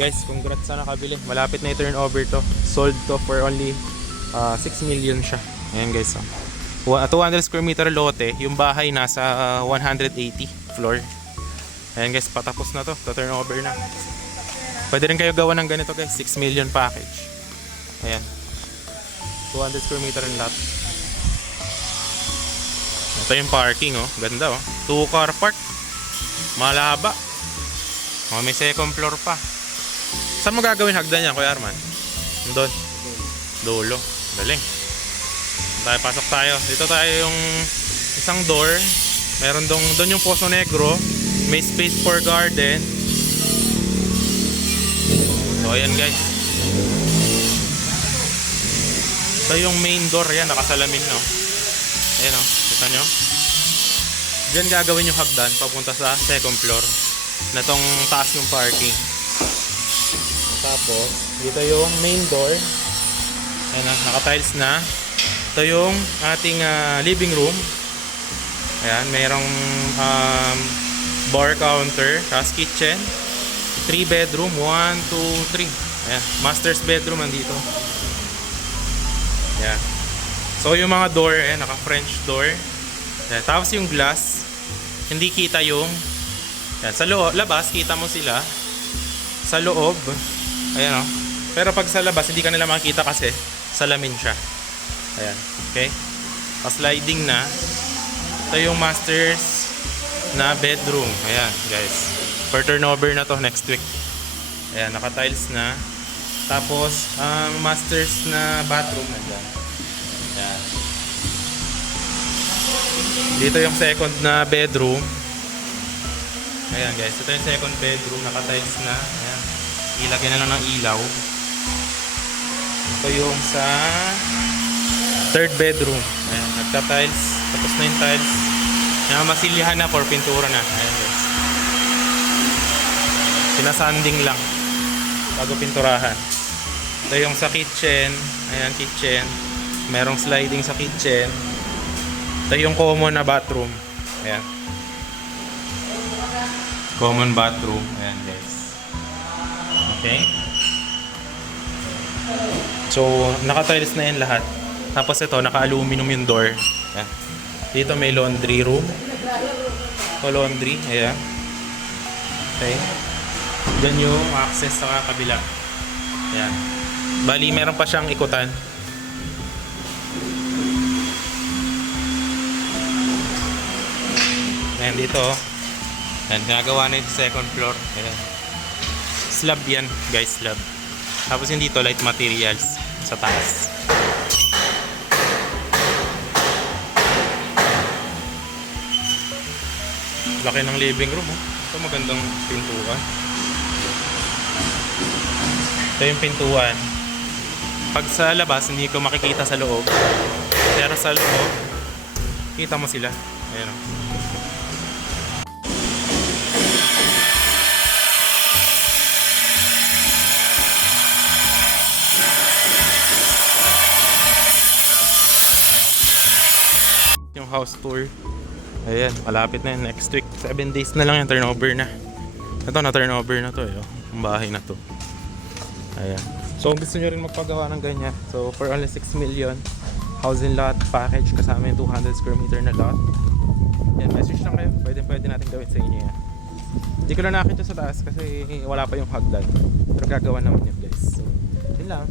Guys, congrats sa nakabili. Malapit na i-turn over to. Sold to for only 6 million siya. Ayan guys. 200 square meter lote. Yung bahay nasa 180 floor. Ayan guys, patapos na to. To-turn over na. Pwede rin kayo gawa ng ganito guys. 6 million package. Ayan. 200 square meter ang lot. Ito yung parking oh. Ganda oh. 2 car park. Malaba. Oh, may second floor pa. Saan mo gagawin hagdan yan, Kuya Arman? Doon. Dulo. Galing. Tayo, pasok tayo. Dito tayo yung isang door. Meron doon yung Poso Negro. May space for garden. So, ayan guys. Ito yung main door. Ayan, nakasalamin no. Ayan o. Kita nyo? Diyan gagawin yung hagdan papunta sa second floor. Na tong taas ng parking. Tapos, dito yung main door. Ayan na, naka-tiles na. Ito yung ating living room. Ayan, mayroong bar counter, tapos kitchen. 3 bedroom, 1, 2, 3. Ayan, master's bedroom nandito. Ayan. So, yung mga door, ayan, naka-French door. Ayan, tapos yung glass, hindi kita yung ayan, sa loob, labas, kita mo sila. Sa loob, ayan o. Pero pag sa labas, hindi ka nila makikita kasi salamin siya. Ayan. Okay? Pa-sliding na. Ito yung master's na bedroom. Ayan, guys. For turnover na to next week. Ayan, naka-tiles na. Tapos, ang master's na bathroom nandyan. Ayan. Dito yung second na bedroom. Ayan, guys. Ito yung second bedroom. Naka-tiles na. Ayan. Ilagyan na lang ng ilaw. Ito yung sa third bedroom. Ayan, nagka-tiles. Tapos na yung tiles. Ayan, masilyahan na for pintura na. Ayan guys. Sinasanding lang bago pinturahan. Ito yung sa kitchen. Ayan, kitchen. Merong sliding sa kitchen. Ito yung common na bathroom. Ayan. Common bathroom. Ayan guys. Okay. So, naka-tiles na yan lahat. Tapos ito, naka-aluminum yung door. Ayan. Dito may laundry room. O laundry. Ayan. Okay. Diyan yung access sa kabila. Ayan. Bali, meron pa siyang ikutan. Ayan, dito. Ayan, ginagawa na yung second floor. Ayan. Slab yan, guys, slab. Tapos yung dito, light materials sa taas. Laki ng living room, oh. Ito magandang pintuan. Ito yung pintuan. Pag sa labas, hindi ko makikita sa loob. Pero sa loob, kita mo sila. Ayan o. Yung house tour. Ayan, malapit na yun. Next week, 7 days na lang yung turnover na. Ito na turnover na to, yung bahay na to. Ayan. So, kung gusto nyo rin magpagawa ng ganyan, so for only 6 million, housing lot package kasama yung 200 square meter na lot. Yan, message lang kayo. Pwede natin gawin sa inyo yan. Hindi ko na nakita sa taas kasi wala pa yung hagdan. Pero gagawa naman yun guys. So, yun lang.